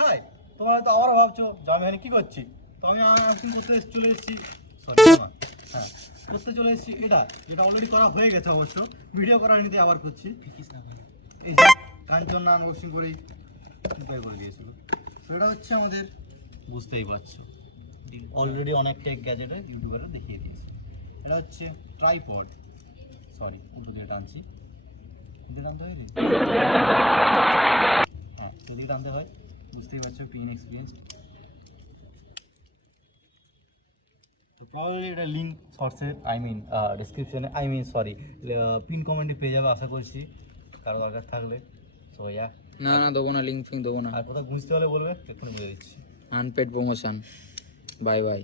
High, তোমরা তো আবারও ভাবছো যে আমি এখানে কি করছি। তো আমি আনবক্সিং করতে চলে এসেছি, সরি হ্যাঁ করতে চলে এসেছি। এটা অলরেডি করা হয়ে গেছে, অবশ্য ভিডিও করার নিতে আবার করছি। এই যে কাঞ্চন আনবক্সিং করেই উপায় করে দিয়েছিল। তো এটা হচ্ছে আমাদের, বুঝতেই পারছো অলরেডি অনেক টেক গ্যাজেটে ইউটিউবাররা দেখিয়ে দিয়েছে। এটা হচ্ছে ট্রাইপড, সরি উল্টো দিয়ে টানছি, এদিকে টানতে হয় হ্যাঁ এদিকে টানতে হয়, বুঝতেই পারছো পিন এক্সপিরিয়েন্স। প্রবাবলি এটা লিঙ্ক শর্টসে ডিসক্রিপশনে সরি পিন কমেন্টে পেয়ে যাবে আশা করছি, কারো দরকার থাকলে। সো না দেবো না, লিঙ্ক ফিঙ্ক দেবো না। আর কোথাও বুঝতে হলে বলবে, এক্ষুনি বলে দিচ্ছি। Unpaid promotion. Bye bye.